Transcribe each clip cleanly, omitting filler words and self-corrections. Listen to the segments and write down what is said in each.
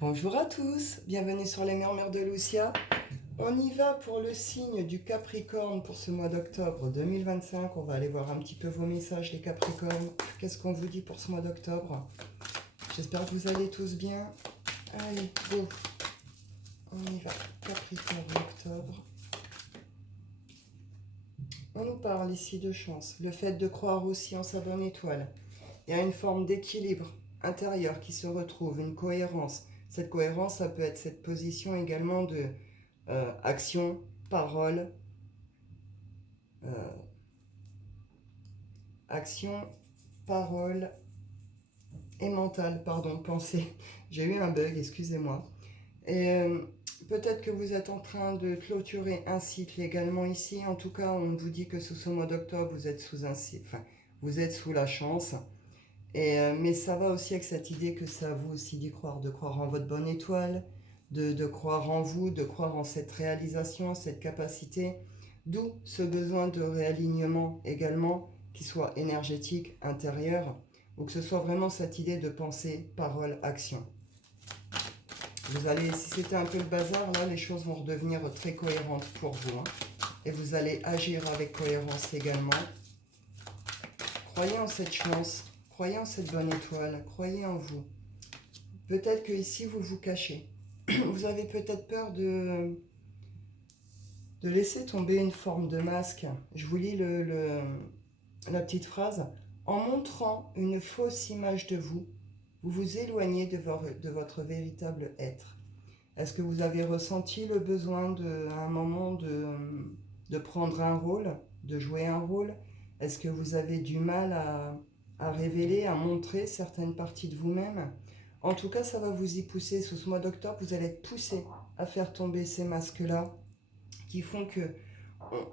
Bonjour à tous, bienvenue sur les murmures de Lucia. On y va pour le signe du Capricorne pour ce mois d'octobre 2025. On va aller voir un petit peu vos messages les Capricornes. Qu'est-ce qu'on vous dit pour ce mois d'octobre? J'espère que vous allez tous bien. Allez, go. On y va. Capricorne, octobre. On nous parle ici de chance. Le fait de croire aussi en sa bonne étoile. Il y a une forme d'équilibre intérieur qui se retrouve, une cohérence. Cette cohérence, ça peut être cette position également de action, parole, euh, action, parole et mentale, pardon, pensée. J'ai eu un bug, excusez-moi. Et peut-être que vous êtes en train de clôturer un cycle également ici. En tout cas, on vous dit que sous ce mois d'octobre, vous êtes sous un cycle, enfin, vous êtes sous la chance. Et, mais ça va aussi avec cette idée que c'est à vous aussi d'y croire, de croire en votre bonne étoile, de croire en vous, de croire en cette réalisation, cette capacité. D'où ce besoin de réalignement également, qui soit énergétique, intérieur, ou que ce soit vraiment cette idée de pensée, parole, action. Vous allez, si c'était un peu le bazar, là, les choses vont redevenir très cohérentes pour vous. Hein. Et vous allez agir avec cohérence également. Croyez en cette chance, croyez en cette bonne étoile, croyez en vous. Peut-être que ici vous vous cachez. Vous avez peut-être peur de laisser tomber une forme de masque. Je vous lis la petite phrase. En montrant une fausse image de vous, vous vous éloignez de votre véritable être. Est-ce que vous avez ressenti le besoin à un moment de prendre un rôle, de jouer un rôle? Est-ce que vous avez du mal à révéler, à montrer certaines parties de vous-même? En tout cas, ça va vous y pousser. Sous ce mois d'octobre, vous allez être poussé à faire tomber ces masques-là qui font que,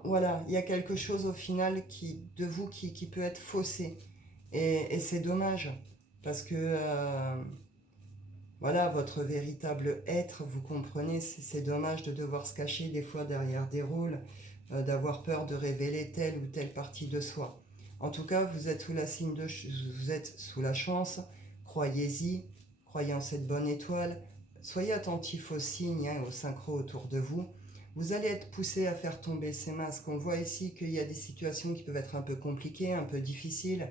voilà, il y a quelque chose au final de vous qui peut être faussé. Et c'est dommage parce que... voilà, votre véritable être, vous comprenez, c'est dommage de devoir se cacher des fois derrière des rôles, d'avoir peur de révéler telle ou telle partie de soi. En tout cas, vous êtes sous la signe de, vous êtes sous la chance, croyez-y, croyez en cette bonne étoile, soyez attentifs aux signes, aux synchros autour de vous. Vous allez être poussé à faire tomber ces masques. On voit ici qu'il y a des situations qui peuvent être un peu compliquées, un peu difficiles,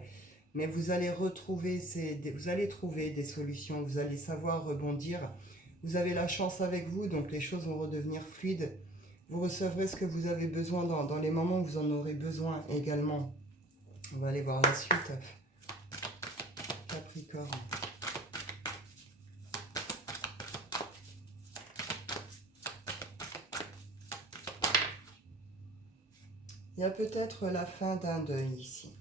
mais vous allez vous allez trouver des solutions, vous allez savoir rebondir. Vous avez la chance avec vous, donc les choses vont redevenir fluides. Vous recevrez ce que vous avez besoin dans les moments où vous en aurez besoin également. On va aller voir la suite. Capricorne. Il y a peut-être la fin d'un deuil ici.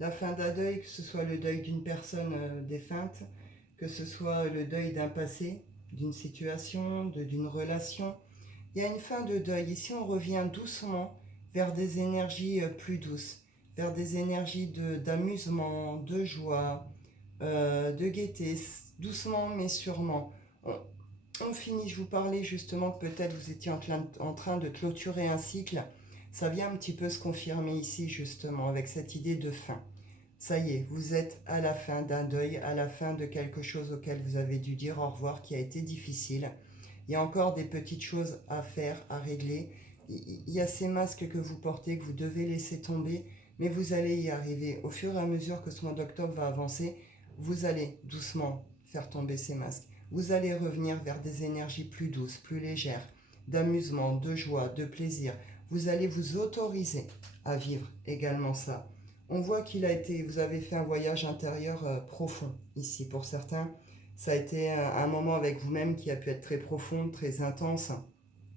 La fin d'un deuil, que ce soit le deuil d'une personne défunte, que ce soit le deuil d'un passé, d'une situation, d'une relation. Il y a une fin de deuil. Ici, on revient doucement vers des énergies plus douces, vers des énergies d'amusement, de joie, de gaieté, doucement mais sûrement. On finit, je vous parlais justement que peut-être vous étiez en train de clôturer un cycle. Ça vient un petit peu se confirmer ici justement avec cette idée de fin. Ça y est, vous êtes à la fin d'un deuil, à la fin de quelque chose auquel vous avez dû dire au revoir qui a été difficile. Il y a encore des petites choses à faire, à régler. Il y a ces masques que vous portez, que vous devez laisser tomber, mais vous allez y arriver. Au fur et à mesure que ce mois d'octobre va avancer, vous allez doucement faire tomber ces masques. Vous allez revenir vers des énergies plus douces, plus légères, d'amusement, de joie, de plaisir. Vous allez vous autoriser à vivre également ça. On voit vous avez fait un voyage intérieur profond ici pour certains. Ça a été un moment avec vous-même qui a pu être très profond, très intense.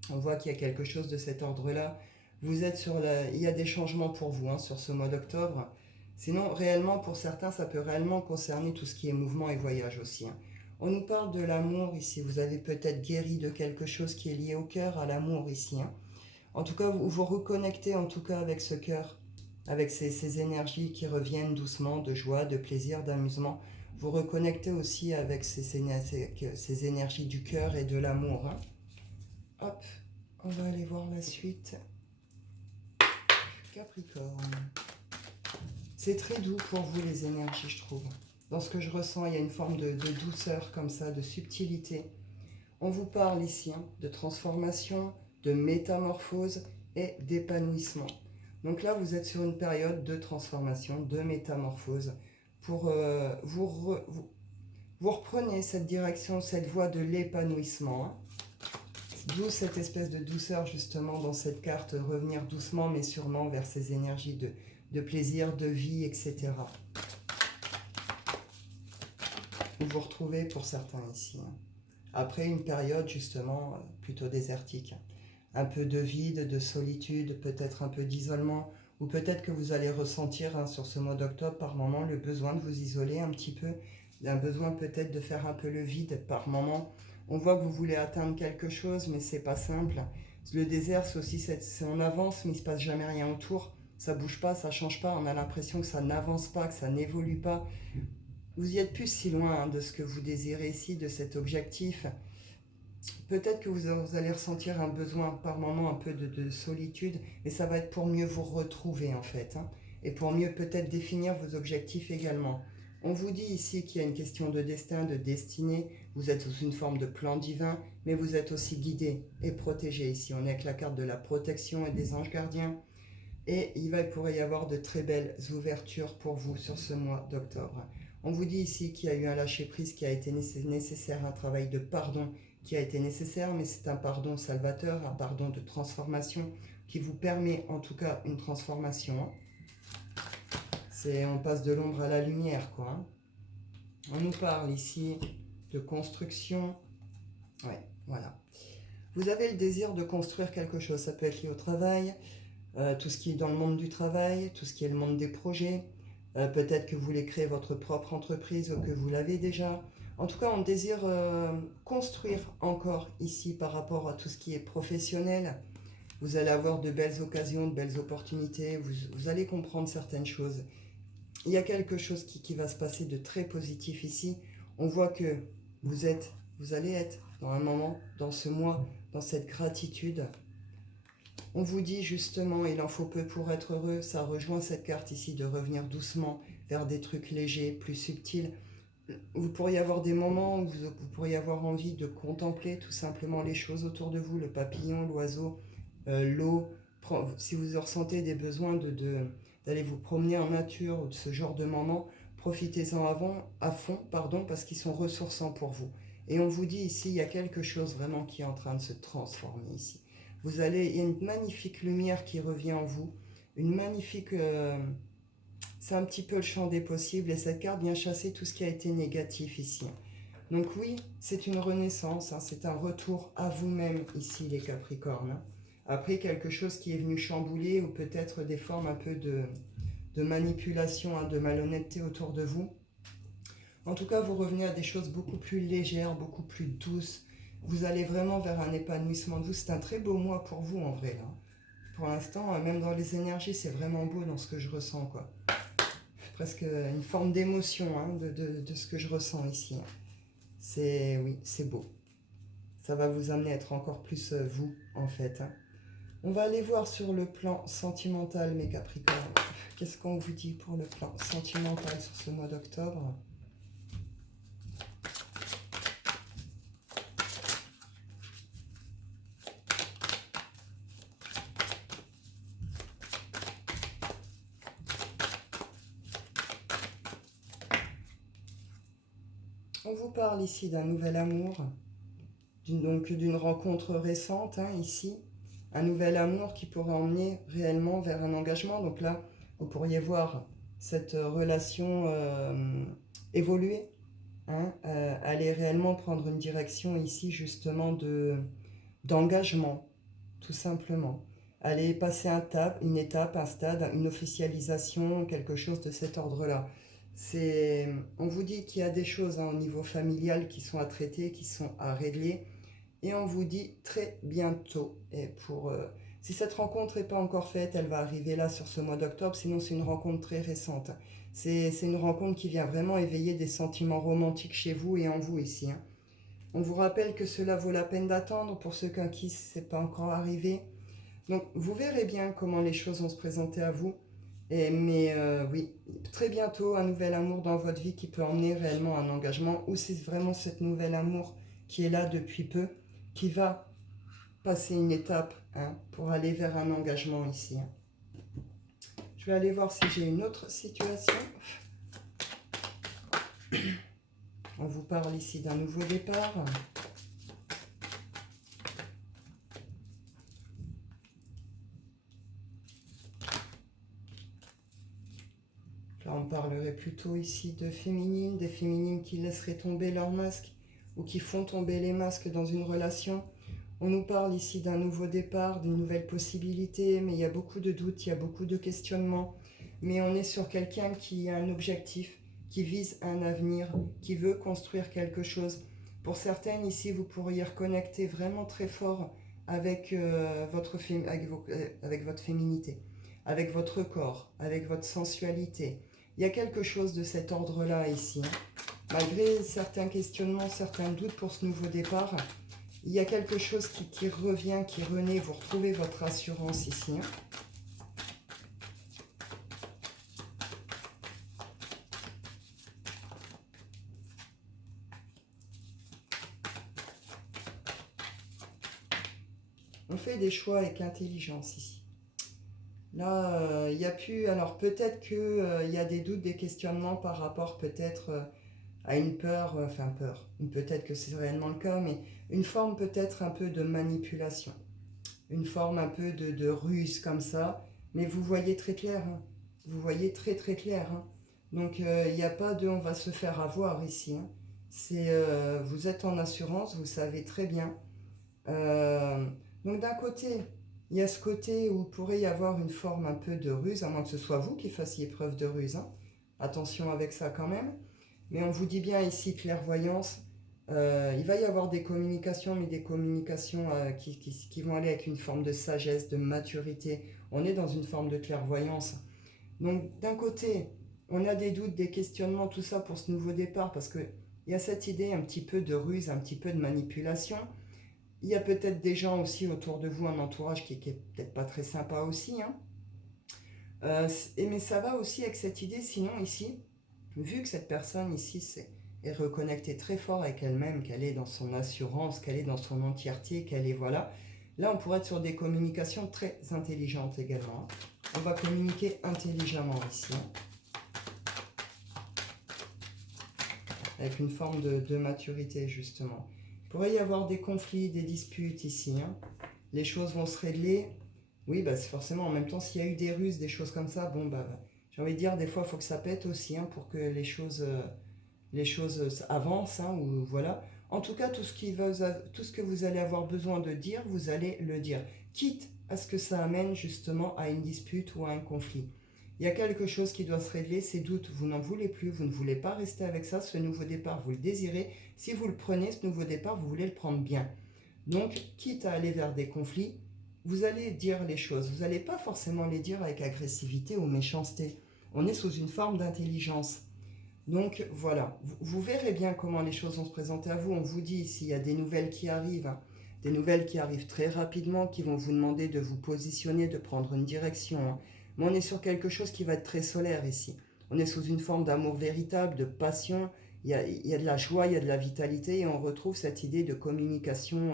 On voit qu'il y a quelque chose de cet ordre-là. Il y a des changements pour vous sur ce mois d'octobre. Sinon, réellement, pour certains, ça peut réellement concerner tout ce qui est mouvement et voyage aussi. On nous parle de l'amour ici. Vous avez peut-être guéri de quelque chose qui est lié au cœur, à l'amour ici. En tout cas, vous vous reconnectez en tout cas avec ce cœur, avec ces énergies qui reviennent doucement, de joie, de plaisir, d'amusement. Vous reconnectez aussi avec ces énergies du cœur et de l'amour. Hop, on va aller voir la suite. Capricorne. C'est très doux pour vous les énergies, je trouve. Dans ce que je ressens, il y a une forme de douceur comme ça, de subtilité. On vous parle ici de transformation, de métamorphose et d'épanouissement. Donc là, vous êtes sur une période de transformation, de métamorphose, pour vous reprenez cette direction, cette voie de l'épanouissement. D'où cette espèce de douceur justement dans cette carte, revenir doucement mais sûrement vers ces énergies de plaisir, de vie, etc. Vous vous retrouvez pour certains ici. Après une période justement plutôt désertique. Un peu de vide, de solitude, peut-être un peu d'isolement, ou peut-être que vous allez ressentir sur ce mois d'octobre par moment le besoin de vous isoler un petit peu, un besoin peut-être de faire un peu le vide par moment. On voit que vous voulez atteindre quelque chose, mais c'est pas simple. Le désert, c'est aussi, c'est on avance, mais il se passe jamais rien autour. Ça bouge pas, ça change pas. On a l'impression que ça n'avance pas, que ça n'évolue pas. Vous y êtes plus si loin de ce que vous désirez ici, de cet objectif. Peut-être que vous allez ressentir un besoin par moment un peu de solitude, mais ça va être pour mieux vous retrouver en fait, et pour mieux peut-être définir vos objectifs également. On vous dit ici qu'il y a une question de destin, de destinée, vous êtes sous une forme de plan divin, mais vous êtes aussi guidé et protégé ici. On est avec la carte de la protection et des anges gardiens, et pourrait y avoir de très belles ouvertures pour vous sur ce mois d'octobre. On vous dit ici qu'il y a eu un lâcher-prise qui a été nécessaire, un travail de pardon qui a été nécessaire, mais c'est un pardon salvateur, un pardon de transformation qui vous permet en tout cas une transformation. On passe de l'ombre à la lumière, quoi. On nous parle ici de construction. Ouais, voilà. Vous avez le désir de construire quelque chose, ça peut être lié au travail, tout ce qui est dans le monde du travail, tout ce qui est le monde des projets. Peut-être que vous voulez créer votre propre entreprise ou que vous l'avez déjà. En tout cas, on désire construire encore ici par rapport à tout ce qui est professionnel. Vous allez avoir de belles occasions, de belles opportunités. Vous allez comprendre certaines choses. Il y a quelque chose qui va se passer de très positif ici. On voit que vous allez être dans un moment, dans ce mois, dans cette gratitude. On vous dit justement, il en faut peu pour être heureux. Ça rejoint cette carte ici de revenir doucement vers des trucs légers, plus subtils. Vous pourriez avoir des moments où vous pourriez avoir envie de contempler tout simplement les choses autour de vous, le papillon, l'oiseau, l'eau. Si vous ressentez des besoins d'aller vous promener en nature ou de ce genre de moments, profitez-en à fond, parce qu'ils sont ressourçants pour vous. Et on vous dit ici, il y a quelque chose vraiment qui est en train de se transformer ici. Il y a une magnifique lumière qui revient en vous, une magnifique... c'est un petit peu le champ des possibles et cette carte vient chasser tout ce qui a été négatif ici. Donc oui, c'est une renaissance, c'est un retour à vous-même ici les Capricornes. Après quelque chose qui est venu chambouler ou peut-être des formes un peu de manipulation, de malhonnêteté autour de vous. En tout cas, vous revenez à des choses beaucoup plus légères, beaucoup plus douces. Vous allez vraiment vers un épanouissement de vous. C'est un très beau mois pour vous en vrai. Là. Pour l'instant, même dans les énergies, c'est vraiment beau dans ce que je ressens, quoi. Presque une forme d'émotion de ce que je ressens ici. Oui, c'est beau. Ça va vous amener à être encore plus vous, en fait. On va aller voir sur le plan sentimental, mes Capricornes. Qu'est-ce qu'on vous dit pour le plan sentimental sur ce mois d'octobre ? On vous parle ici d'un nouvel amour, d'une rencontre récente, ici. Un nouvel amour qui pourrait emmener réellement vers un engagement. Donc là, vous pourriez voir cette relation évoluer, aller réellement prendre une direction ici justement d'engagement, tout simplement. Aller passer une étape, un stade, une officialisation, quelque chose de cet ordre-là. On vous dit qu'il y a des choses au niveau familial qui sont à traiter, qui sont à régler, et on vous dit très bientôt. Et si cette rencontre n'est pas encore faite, elle va arriver là sur ce mois d'octobre, sinon c'est une rencontre très récente. C'est une rencontre qui vient vraiment éveiller des sentiments romantiques chez vous et en vous ici. On vous rappelle que cela vaut la peine d'attendre pour ceux à qui ce n'est pas encore arrivé. Donc vous verrez bien comment les choses vont se présenter à vous. Mais oui, très bientôt un nouvel amour dans votre vie qui peut emmener réellement un engagement, ou c'est vraiment cet nouvel amour qui est là depuis peu, qui va passer une étape hein, pour aller vers un engagement ici. Hein. Je vais aller voir si j'ai une autre situation. On vous parle ici d'un nouveau départ. Là, on parlerait plutôt ici de féminines, des féminines qui laisseraient tomber leurs masques ou qui font tomber les masques dans une relation. On nous parle ici d'un nouveau départ, d'une nouvelle possibilité, mais il y a beaucoup de doutes, il y a beaucoup de questionnements. Mais on est sur quelqu'un qui a un objectif, qui vise un avenir, qui veut construire quelque chose. Pour certaines, ici, vous pourriez reconnecter vraiment très fort avec, avec votre féminité, avec votre corps, avec votre sensualité. Il y a quelque chose de cet ordre-là ici. Hein. Malgré certains questionnements, certains doutes pour ce nouveau départ, il y a quelque chose qui revient, qui renaît. Vous retrouvez votre assurance ici. Hein. On fait des choix avec intelligence ici. Là, il y a plus... Alors peut-être qu'il y a des doutes, des questionnements par rapport peut-être à une peur, enfin peur, peut-être que c'est réellement le cas, mais une forme peut-être un peu de manipulation. Une forme un peu de ruse comme ça, mais vous voyez très clair, hein. Vous voyez très très clair. Hein. Donc il n'y a pas de on va se faire avoir ici. Hein. C'est vous êtes en assurance, vous savez très bien. Euh, donc d'un côté, il y a ce côté où il pourrait y avoir une forme un peu de ruse, à moins que ce soit vous qui fassiez preuve de ruse. Hein. Attention avec ça quand même. Mais on vous dit bien ici clairvoyance. Il va y avoir des communications, mais des communications qui vont aller avec une forme de sagesse, de maturité. On est dans une forme de clairvoyance. Donc d'un côté, on a des doutes, des questionnements, tout ça pour ce nouveau départ, parce qu'il y a cette idée un petit peu de ruse, un petit peu de manipulation. Il y a peut-être des gens aussi autour de vous, un entourage qui est peut-être pas très sympa aussi. Hein. Mais ça va aussi avec cette idée, sinon ici, vu que cette personne ici est reconnectée très fort avec elle-même, qu'elle est dans son assurance, qu'elle est dans son entièreté, qu'elle est voilà, là on pourrait être sur des communications très intelligentes également. On va communiquer intelligemment ici. Avec une forme de maturité justement. Il pourrait y avoir des conflits, des disputes ici. Hein. Les choses vont se régler. Oui, bah, c'est forcément en même temps, s'il y a eu des ruses, des choses comme ça, bon, bah, j'ai envie de dire, des fois, il faut que ça pète aussi hein, pour que les choses avancent. Hein, ou, voilà. En tout cas, tout ce que vous allez avoir besoin de dire, vous allez le dire. Quitte à ce que ça amène justement à une dispute ou à un conflit. Il y a quelque chose qui doit se régler, ces doutes, vous n'en voulez plus, vous ne voulez pas rester avec ça, ce nouveau départ, vous le désirez. Si vous le prenez, ce nouveau départ, vous voulez le prendre bien. Donc, quitte à aller vers des conflits, vous allez dire les choses. Vous n'allez pas forcément les dire avec agressivité ou méchanceté. On est sous une forme d'intelligence. Donc, voilà. Vous verrez bien comment les choses vont se présenter à vous. On vous dit, s'il y a des nouvelles qui arrivent, hein, des nouvelles qui arrivent très rapidement, qui vont vous demander de vous positionner, de prendre une direction. Hein. Mais on est sur quelque chose qui va être très solaire ici. On est sous une forme d'amour véritable, de passion. Il y a de la joie, il y a de la vitalité et on retrouve cette idée de communication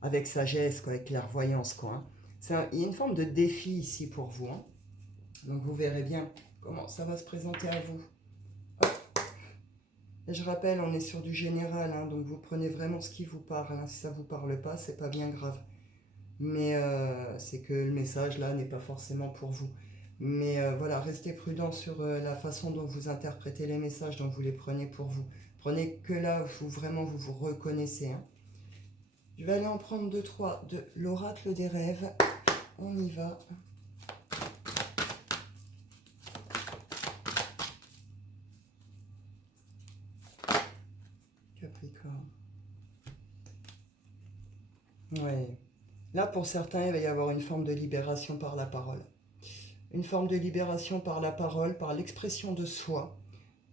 avec sagesse, quoi, avec clairvoyance. Quoi, hein. Il y a une forme de défi ici pour vous. Hein. Donc vous verrez bien comment ça va se présenter à vous. Hop. Et je rappelle, on est sur du général, hein, donc vous prenez vraiment ce qui vous parle. Hein. Si ça ne vous parle pas, c'est pas bien grave. Mais c'est que le message là n'est pas forcément pour vous. Mais voilà, restez prudent sur la façon dont vous interprétez les messages, dont vous les prenez pour vous. Prenez que là où vraiment vous vous reconnaissez. Hein. Je vais aller en prendre 2-3 de l'oracle des rêves. On y va. Capricorne. Ouais. Là, pour certains, il va y avoir une forme de libération par la parole. Une forme de libération par la parole, par l'expression de soi.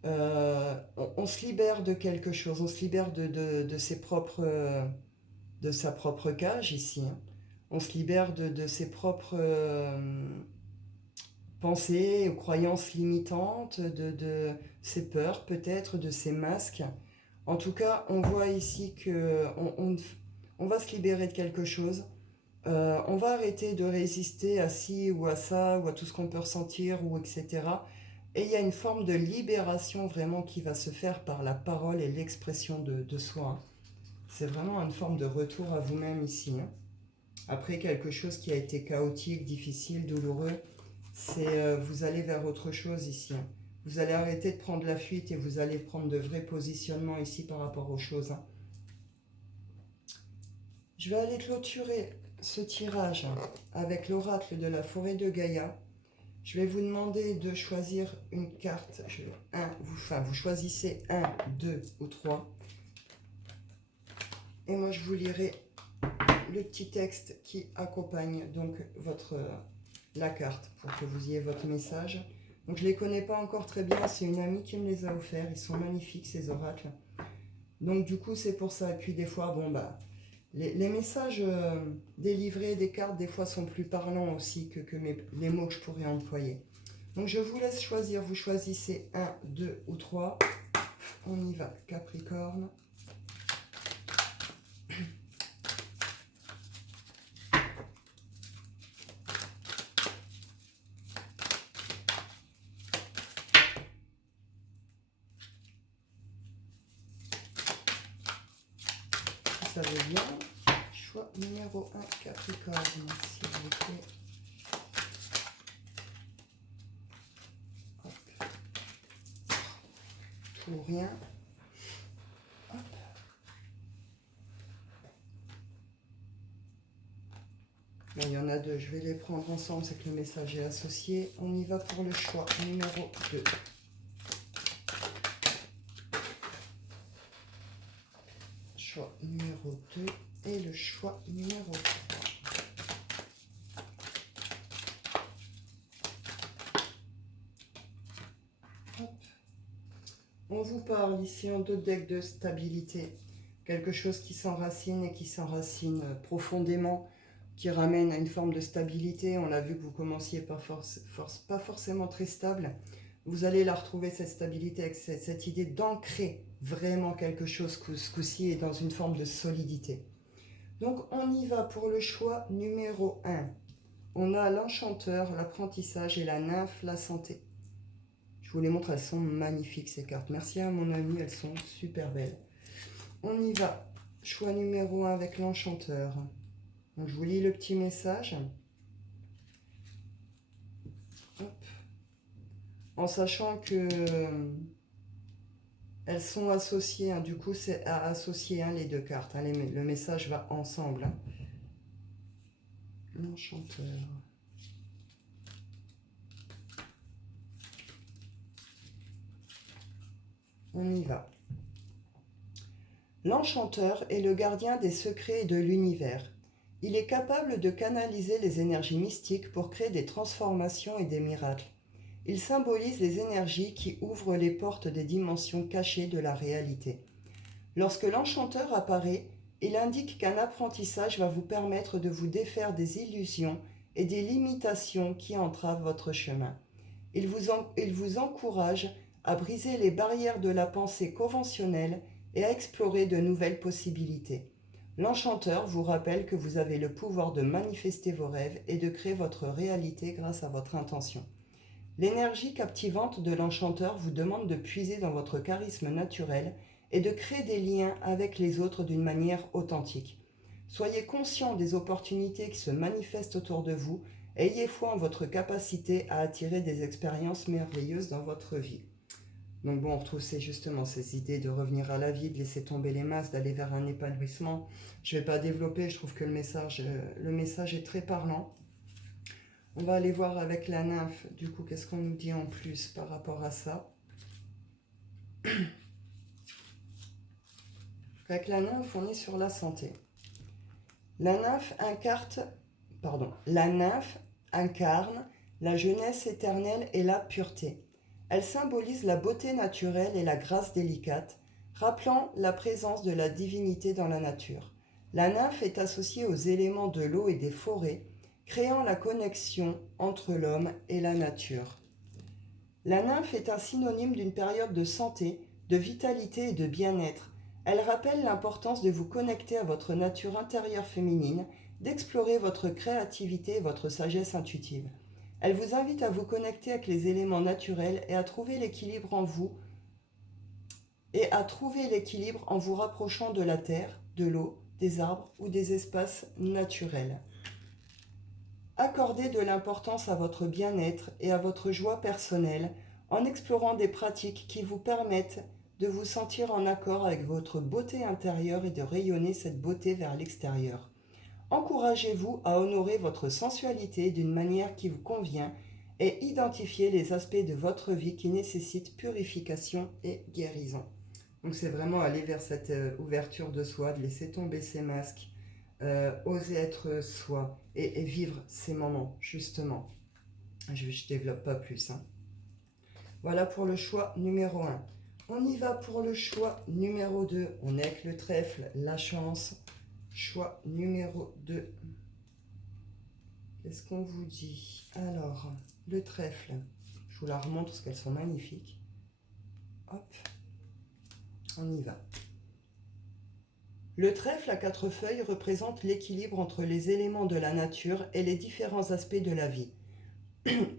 On se libère de quelque chose, on se libère de ses propres, de sa propre cage ici. Hein. On se libère de ses propres pensées ou croyances limitantes, de ses peurs peut-être, de ses masques. En tout cas, on voit ici que on va se libérer de quelque chose. On va arrêter de résister à ci ou à ça, ou à tout ce qu'on peut ressentir, ou etc. Et il y a une forme de libération vraiment qui va se faire par la parole et l'expression de soi. C'est vraiment une forme de retour à vous-même ici, hein. Après quelque chose qui a été chaotique, difficile, douloureux, vous allez vers autre chose ici, hein. Vous allez arrêter de prendre la fuite et vous allez prendre de vrais positionnements ici par rapport aux choses, hein. Je vais aller clôturer ce tirage avec l'oracle de la forêt de Gaïa. Je vais vous demander de choisir une carte. Vous choisissez 1, 2 ou 3. Et moi, je vous lirai le petit texte qui accompagne donc la carte pour que vous ayez votre message. Donc, je ne les connais pas encore très bien. C'est une amie qui me les a offerts. Ils sont magnifiques, ces oracles. Donc, du coup, c'est pour ça. Et puis, des fois, les messages délivrés des cartes, des fois, sont plus parlants aussi que les mots que je pourrais employer. Donc, je vous laisse choisir. Vous choisissez 1, 2 ou 3. On y va, Capricorne. Vous savez bien. Choix numéro 1, Capricorne, s'il vous plaît. Ou rien. Hop. Bon, il y en a deux, je vais les prendre ensemble, c'est que le message est associé. On y va pour le choix numéro 2. Choix numéro 2 et le choix numéro 3. Hop. On vous parle ici en 2 decks de stabilité. Quelque chose qui s'enracine et qui s'enracine profondément, qui ramène à une forme de stabilité. On a vu que vous commenciez pas forcément très stable. Vous allez la retrouver, cette stabilité, avec cette idée d'ancrer vraiment quelque chose ce coup-ci et dans une forme de solidité. Donc on y va pour le choix numéro 1. On a l'enchanteur, l'apprentissage et la nymphe, la santé. Je vous les montre, elles sont magnifiques ces cartes. Merci à mon ami, elles sont super belles. On y va. Choix numéro 1 avec l'enchanteur. Donc, je vous lis le petit message. Hop. En sachant que elles sont associées, hein. Du coup, c'est à associer, hein, les deux cartes, hein. Le message va ensemble, hein. L'enchanteur. On y va. L'enchanteur est le gardien des secrets de l'univers. Il est capable de canaliser les énergies mystiques pour créer des transformations et des miracles. Il symbolise les énergies qui ouvrent les portes des dimensions cachées de la réalité. Lorsque l'enchanteur apparaît, il indique qu'un apprentissage va vous permettre de vous défaire des illusions et des limitations qui entravent votre chemin. Il vous encourage à briser les barrières de la pensée conventionnelle et à explorer de nouvelles possibilités. L'enchanteur vous rappelle que vous avez le pouvoir de manifester vos rêves et de créer votre réalité grâce à votre intention. L'énergie captivante de l'enchanteur vous demande de puiser dans votre charisme naturel et de créer des liens avec les autres d'une manière authentique. Soyez conscient des opportunités qui se manifestent autour de vous et ayez foi en votre capacité à attirer des expériences merveilleuses dans votre vie. Donc bon, on retrouve justement ces idées de revenir à la vie, de laisser tomber les masques, d'aller vers un épanouissement. Je ne vais pas développer, je trouve que le message est très parlant. On va aller voir avec la nymphe, du coup, qu'est-ce qu'on nous dit en plus par rapport à ça. Avec la nymphe, on est sur la santé. La nymphe incarne la jeunesse éternelle et la pureté. Elle symbolise la beauté naturelle et la grâce délicate, rappelant la présence de la divinité dans la nature. La nymphe est associée aux éléments de l'eau et des forêts, créant la connexion entre l'homme et la nature. La nymphe est un synonyme d'une période de santé, de vitalité et de bien-être. Elle rappelle l'importance de vous connecter à votre nature intérieure féminine, d'explorer votre créativité et votre sagesse intuitive. Elle vous invite à vous connecter avec les éléments naturels et à trouver l'équilibre en vous en vous rapprochant de la terre, de l'eau, des arbres ou des espaces naturels. Accordez de l'importance à votre bien-être et à votre joie personnelle en explorant des pratiques qui vous permettent de vous sentir en accord avec votre beauté intérieure et de rayonner cette beauté vers l'extérieur. Encouragez-vous à honorer votre sensualité d'une manière qui vous convient et identifiez les aspects de votre vie qui nécessitent purification et guérison. Donc c'est vraiment aller vers cette ouverture de soi, de laisser tomber ses masques, oser être soi et vivre ces moments, justement. Je développe pas plus. Voilà pour le choix numéro 1. On y va pour le choix numéro 2. On est avec le trèfle, la chance. Choix numéro 2. Qu'est-ce qu'on vous dit? Alors, le trèfle. Je vous la remontre parce qu'elles sont magnifiques. Hop. On y va. Le trèfle à 4 feuilles représente l'équilibre entre les éléments de la nature et les différents aspects de la vie.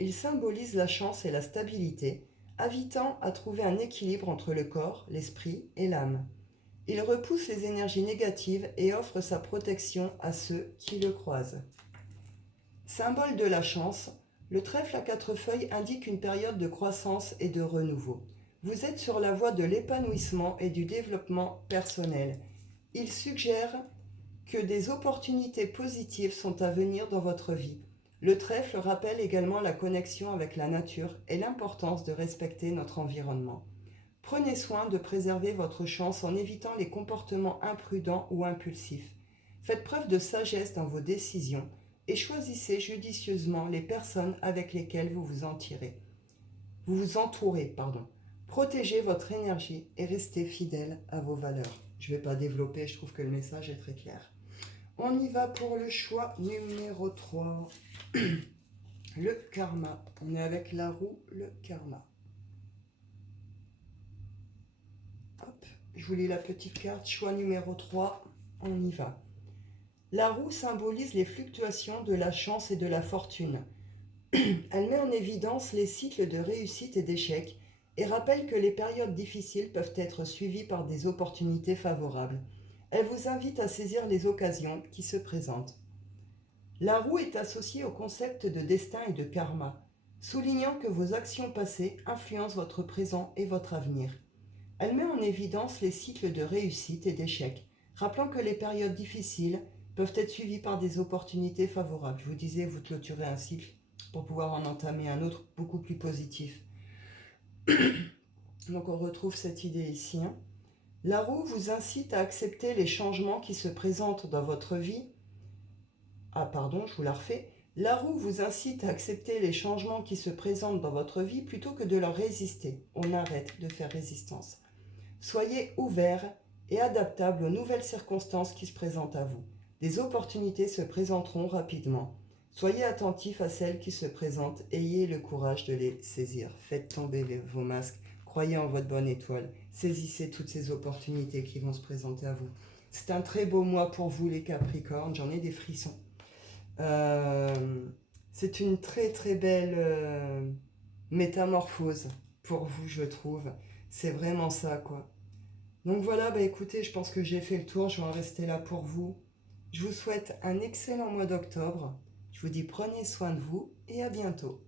Il symbolise la chance et la stabilité, invitant à trouver un équilibre entre le corps, l'esprit et l'âme. Il repousse les énergies négatives et offre sa protection à ceux qui le croisent. Symbole de la chance, le trèfle à 4 feuilles indique une période de croissance et de renouveau. Vous êtes sur la voie de l'épanouissement et du développement personnel. Il suggère que des opportunités positives sont à venir dans votre vie. Le trèfle rappelle également la connexion avec la nature et l'importance de respecter notre environnement. Prenez soin de préserver votre chance en évitant les comportements imprudents ou impulsifs. Faites preuve de sagesse dans vos décisions et choisissez judicieusement les personnes avec lesquelles vous vous entourez. Protégez votre énergie et restez fidèle à vos valeurs. Je ne vais pas développer, je trouve que le message est très clair. On y va pour le choix numéro 3. Le karma. On est avec la roue, le karma. Hop, je vous lis la petite carte. Choix numéro 3. On y va. La roue symbolise les fluctuations de la chance et de la fortune. Elle met en évidence les cycles de réussite et d'échec et rappelle que les périodes difficiles peuvent être suivies par des opportunités favorables. Elle vous invite à saisir les occasions qui se présentent. La roue est associée au concept de destin et de karma, soulignant que vos actions passées influencent votre présent et votre avenir. Elle met en évidence les cycles de réussite et d'échec, rappelant que les périodes difficiles peuvent être suivies par des opportunités favorables. Je vous disais, vous clôturez un cycle pour pouvoir en entamer un autre beaucoup plus positif. Donc on retrouve cette idée ici. La roue vous incite à accepter les changements qui se présentent dans votre vie. Je vous la refais. La roue vous incite à accepter les changements qui se présentent dans votre vie plutôt que de leur résister. On arrête de faire résistance. Soyez ouvert et adaptable aux nouvelles circonstances qui se présentent à vous. Des opportunités se présenteront rapidement. Soyez attentif à celles qui se présentent. Ayez le courage de les saisir. Faites tomber vos masques. Croyez en votre bonne étoile. Saisissez toutes ces opportunités qui vont se présenter à vous. C'est un très beau mois pour vous les Capricornes. J'en ai des frissons. C'est une très très belle métamorphose pour vous, je trouve. C'est vraiment ça, quoi. Donc voilà, écoutez, je pense que j'ai fait le tour. Je vais en rester là pour vous. Je vous souhaite un excellent mois d'octobre. Je vous dis prenez soin de vous et à bientôt.